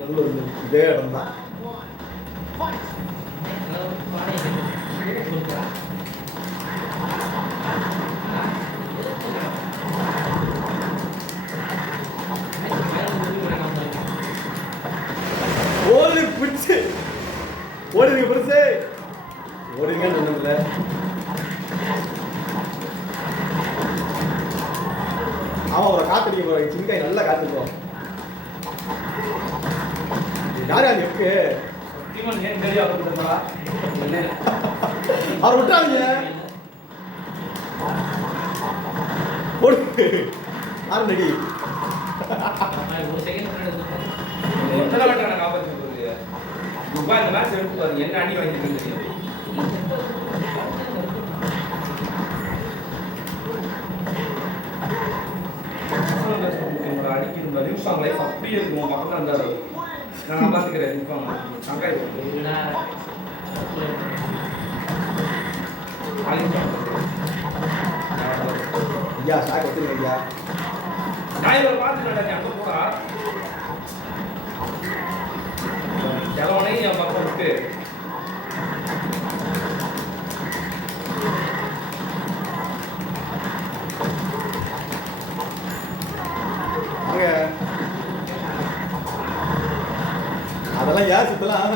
நல்ல இதே இடம் தான். ஓடு பிடிச்சு ஓடுங்க பிடிச்சு ஓடுங்கன்னு சொன்னதில்ல. அவன் ஒரு காத்தடிக்க போறாங்க, சிங்காய் நல்லா காத்துக்குவோம். யார் யார் இருக்கு அவர் விட்டாங்க ஆறு நடி என்ன அடி வாங்கிட்டு அடிக்கிற நியூஸ் லைஃப் அப்படியே இருக்கும். பக்கத்தில் அந்த நான் பார்த்துக்கிறேன் சங்காய் ஐயா சாக்கு வச்சுருங்க ஐயா. நான் இவரை பார்த்துக்கிறேன் அங்கே போடா ஜலவனையும் என் பக்கம் விட்டு அதெல்லாம் யார் சுத்தலாம்.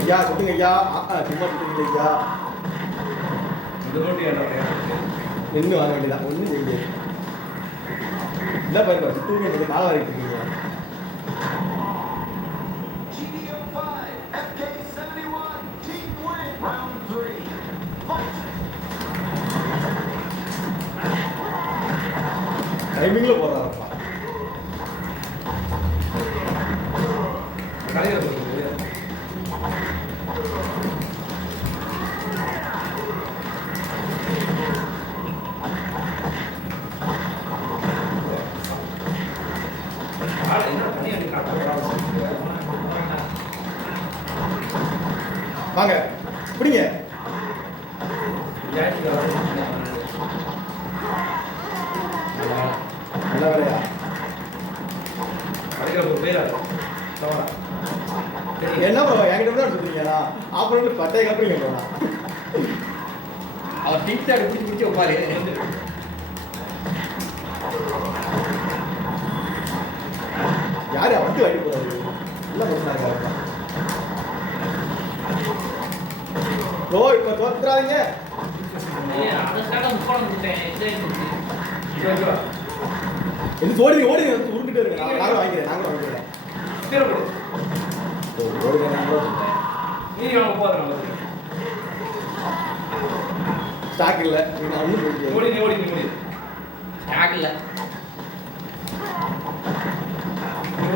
ஐயா சுத்துங்க ஐயா. சும்மா சுத்துங்க ஐயா. இன்னும் வாங்க வேண்டியதான். ஒன்றும் செய்ய இல்லை பாருங்க சுத்தூங்க கால வரைக்கும் இருக்கீங்க. டைமிங்ல போறாருப்பா. வாங்க பிடிங்க. நல்ல வேலையா என்ன என்கிட்ட தான் சொல்றீங்களா? அப்புறம் பட்டைய கப்பறீங்க அவர் டீச்சர் பிடிச்சி பிடிச்சி வைப்பாரு. யாரு அவட்டு வாங்கி போறாரு? இல்லை பண்ணாங்க ப்ரோ. இப்போ தோத்துறாதீங்க. இது ஓடுங்க ஓடுங்க உருண்டுட்டு இருக்கு. நாங்களும் வாங்கிக்கிறேன் நாங்களும் வாங்கிக்கிறேன். ஓடுங்க நாங்களும் ஸ்டாக் இல்லை. ஓடி ஸ்டாக் இல்லை.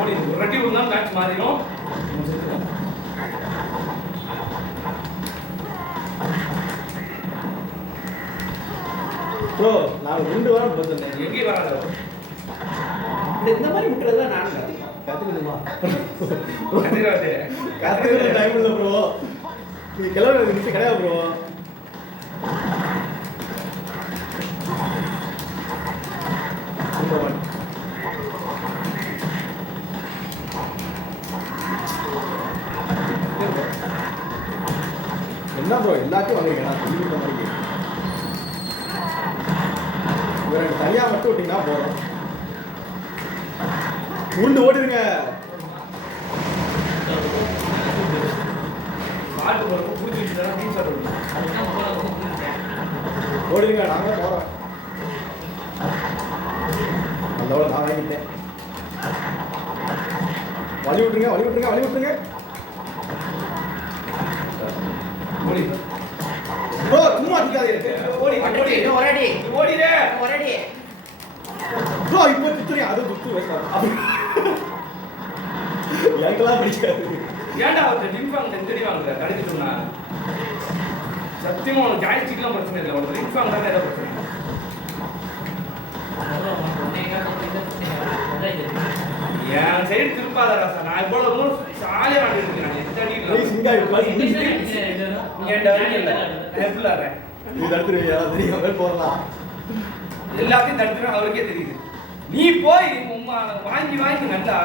ஓடி ஒரு ரெட்டி விழுந்தா மேட்ச் மாறிடும். ப்ரோ நான் 2 வாரம் பார்த்தேன். எங்கே வராது இந்த மாதிரி விட்டுறதா நான் கற்றுக்கணுமா? கத்துக்கிற டைம் இல்லை ப்ரோ. நீ கிளம்பி நிமிஷம் கிடையாது ப்ரோ. என்ன ப்ரோ எல்லாத்தையும் வாங்குறீங்க? நான் சொல்லிக்கிட்ட மாதிரி இவரை தனியாக மட்டும் விட்டீங்கன்னா போதும். உருண்டு ஓடிடுங்க. ஓடிடுங்க நாங்கள் போகிறோம். நல்லவளை நான் வாங்கிட்டேன். வழி விட்டுருங்க வழி விட்டுருங்க வழி விட்டுருங்க. ப்ரோ சும்மா அடிக்காதீங்க. ஓடி ஓடி ஒரடி ஓடிடே ஒரடி ப்ரோ. இப்போ சுத்துறீங்க அது சுத்து வைக்கலாம். எனக்கெல்லாம் பிடிக்காது. ஏன்டா அவர்கிட்ட லிங்க் எந்தடி வாங்குற கடைக்கு சொன்னா சத்தியமா உனக்கு ஜாயிஸ்டிக்லாம் பிரச்சனை இல்லை. உனக்கு லிங்க் வாங்க தான் ஏதாவது பிரச்சனை. என் சைடு திருப்பாத ராசா நான் இவ்வளவு தூரம் ஜாலியா ஆடிட்டு இருக்கேன் எந்த அடியும் ப்ளீஸ் இங்க பாஸ் நீ என் டவுன் இல்ல எப்படி ஆடுறேன் நீ தடுத்துருவியா தெரியாம போறலாம் எல்லாத்தையும் தடுத்துறேன் அவருக்கே தெரியுது நீ போய் உம்மா வாங்கி வாங்கி நல்லா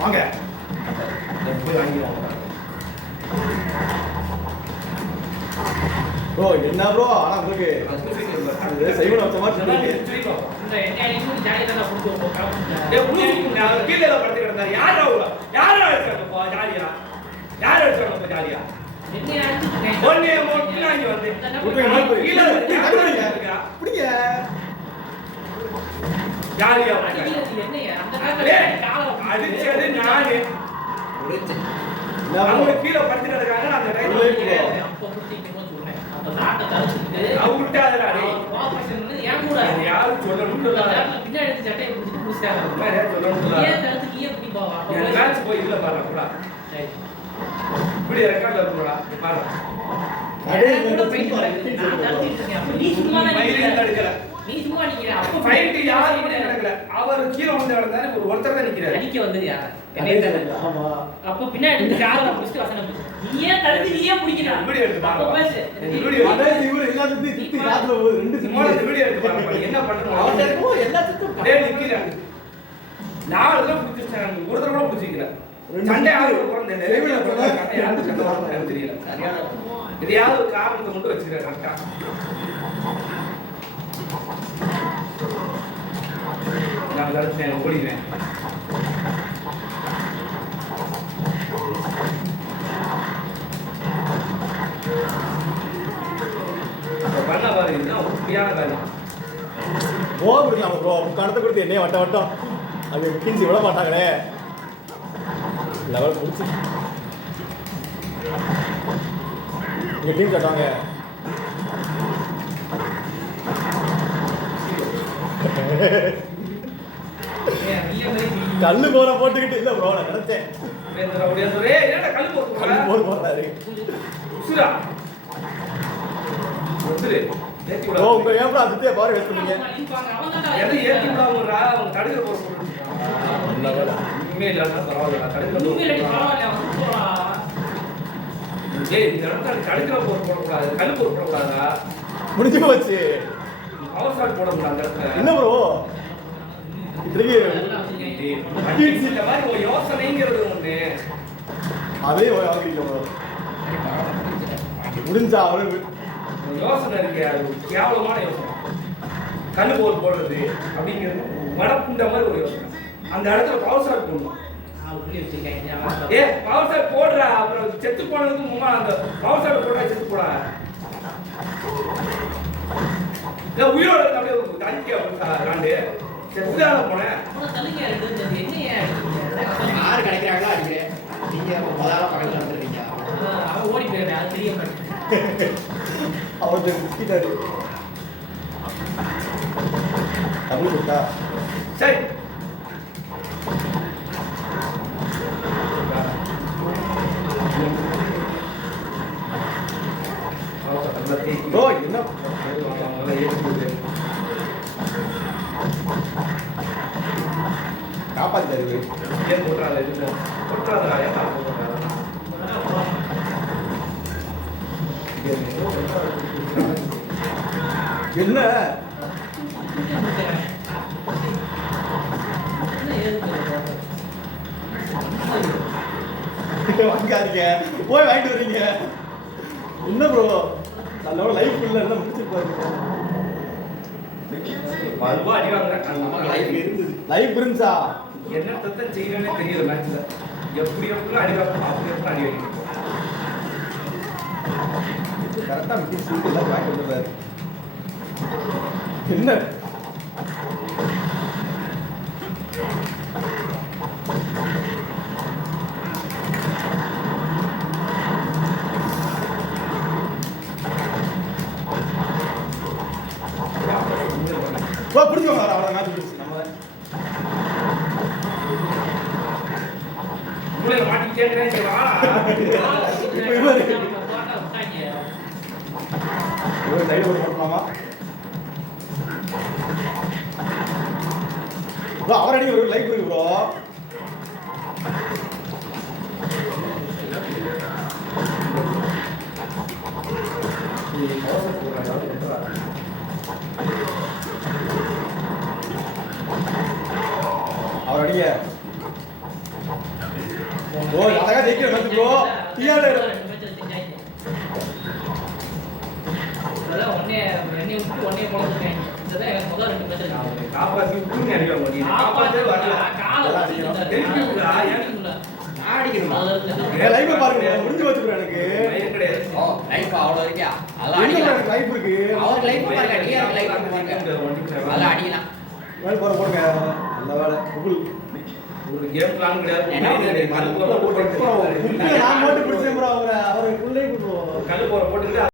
வாங்க போய் வாங்கி வாங்க ப்ரோ என்ன ப்ரோ ஆனா உங்களுக்கு செய்வன வச்ச மாதிரி இருக்கு இந்த என்ன அடிக்கும் ஜாலி தான புடிச்சு போறாங்க டேய் புடிச்சு நான் கீழ படுத்து கிடந்தாரு யாரா அடிச்சாங்க ஜாலியா யார் அடிச்சாங்க ஜாலியா என்ன அடிச்சுங்க ஒண்ணே மொட்டலாங்கி வந்து கீழ புடிங்க ஜாலியா அடிக்கிறது என்னையா அந்த நேரத்துல அடிச்சது நானே அவங்க கீழ படுத்து கிடக்காங்க அந்த டைம்ல அப்ப புடிச்சிட்டு சொல்றேன் அப்ப நாட்ட தடுத்துட்டு அவுட்டாதடா டேய் ஆபரேஷன் வந்து ஏன் கூட யாரும் சொல்லணும் பின்னாடி சட்டையை புடிச்சு புடிச்சாங்க சொல்லணும் ஏன் தடுத்து நீயே பிடி போவா என் மேட்ச் போய் இல்ல பாரு கூட இப்படி ரெக்கார்ட்ல இருக்குடா பாரு அடே கூட போயிட்டு வரேன் நான் தடுத்திட்டு இருக்கேன் அப்ப நீ சும்மா மயிலையும் தடுக்கல நீ சும்மா நிக்கிற அப்ப ஃபைட் யாரும் கூட நடக்கல அவர் கீழ வந்து நடந்தாரு ஒருத்தர் தான் நிக்கிறாரு அடிக்க வந்தது யாரு என்ன ஆமா அப்ப பின்னாடி இருந்து காரை புடிச்சு வசனம் பேசு நீ ஏன் தடுத்து நீ ஏன் பிடிக்கிற வீடியோ எடுத்து பாருங்க அப்ப பேசு வீடியோ அடே இவரு எல்லாத்தையும் சுத்தி காதுல ரெண்டு சும்மா இந்த வீடியோ எடுத்து பாருங்க என்ன பண்றோம் அவன் இருக்கும் எல்லாத்துக்கும் டேய் நிக்கிறாங்க நான் எல்லாம் புடிச்சிட்டேன் ஒரு தடவை கூட புடிச்சிக்கிறேன் சண்டை ஆளு போறேன் ரேவில போறாங்க யாருக்கு சண்டை வரணும் தெரியல சரியான எதையாவது ஒரு காரணத்தை மட்டும் வச்சிருக்காங்க கரெக்டா நான் கரெக்டா ஓடிடுவேன் பண்ண பாரு இதுதான் உண்மையான காரியம் ஓம் இருக்கலாம் ப்ரோ கடத்த கொடுத்து என்னைய வட்ட வட்டம் அது கிஞ்சி விட மாட்டாங்களே லெவல் முடிச்சு இங்க டீம் கட்டுவாங்க கல்லு போற போட்டுக்கிட்டு இல்ல ப்ரோ நான் நினைச்சேன் என்னடா கல் கல்லு போர் போறாரு உசுரா உசுரு ஏத்தி விட ஓ உங்க ஏப்ரா அதுதே பாரு வெச்சுட்டீங்க எதை ஏத்தி விடாமறா அவங்க தடுக்க போற சொல்றாங்க உண்மையில பரவாயில்லை தடுக்க ஏய் இந்த இடத்துல தடுக்கிற போற போடக்கூடாது கல் போர் போடக்கூடாதா முடிஞ்சு போச்சு பவர் ஷாட் போட முடியாது அந்த இடத்துல என்ன ப்ரோ இத்தனைக்கு இந்த மாதிரி ஒரு யோசனைங்கிறது ஒண்ணு அதே வாங்கிக்க ப்ரோ முடிஞ்சா அவரு ஒரு யோசனை இருக்கு அது ஒரு கேவலமான யோசனை கல் போர் போடுறது அப்படிங்கிறது மடப்புண்ட மாதிரி ஒரு யோசனை அந்த இடத்துல பவர் ஷாட் போடணும் ஏ பவர் ஷாட் போடுறா அப்புறம் செத்து போனதுக்கு மும்மா அந்த பவர் ஷாட் போடுறா செத்து போடா இல்ல உயிரோட அப்படியே தனிக்க ராண்டு செத்துதான போனேன் யாரு கிடைக்கிறாங்களோ அடிக்கிறேன் நீங்க முதல்ல பக்கத்துல வந்துருக்கீங்க அவன் ஓடி போயிடுறேன் அது தெரிய மாட்டேன் அவர்கிட்ட பிஸ்கிட்டாரு தமிழ் கொடுத்தா சரி ப்ரோ என்ன காப்பாத்தாரு ஏன் போட்டாத இது போட்டாதா ஏன் போட்டாதா என்ன வாங்காதீங்க போய் வாங்கிட்டு வரீங்க என்ன ப்ரோ நல்ல லைஃப் இல்ல என்ன முடிச்சிருப்பாரு அதுவா அடி வாங்குறேன் லைஃப் இருந்தது லைஃப் இருந்துச்சா என்ன தத்தம் செய்யறேன்னு தெரியல மேட்ச்ல எப்படி அடி வாங்க அப்படி அடி வைக்கணும் கரெக்டா மிக்கி சீட் எல்லாம் வாங்கி வந்துறாரு என்ன வா புடிச்சு வர அவள மேட்ச் புடிச்சு நம்ம மூளையில மாட்டி கேட்கிறேன் சரி வாடா இப்போ இவரு போட்டா விட்டாங்க சைடு போட்டு போட்டலாமா ப்ரோ அவர் அடி ஒரு லைஃப் இருக்கு ப்ரோ அவர் அடிங்க ப்ரோ அழகா ஜெயிக்கிற மேட்ச் ப்ரோ டிஆர் காப்பாத்தி விட்டுருங்க அடிக்க காப்பாத்தே வரல லைஃப் பாருங்க முடிஞ்சு வச்சு ப்ரோ எனக்கு கிடையாது ஓ லைஃப் அவ்வளவு இருக்கா அதெல்லாம் எங்க அடிக்கலாம் எனக்கு லைஃப் இருக்கு அவருக்கு லைஃப் பாருங்க டிஆர் லைஃப் பாருங்க அதெல்லாம் அடிக்கலாம் வேலை போடுங்க நல்ல வேலை குகுல் ஒரு கேம் பிளான் கிடையாது என்ன கல்லு போற நான் மட்டும் பிடிச்சேன் ப்ரோ அவரை பிள்ளை ப்ரோ கல்லு போற போட்டுக்கிட்டு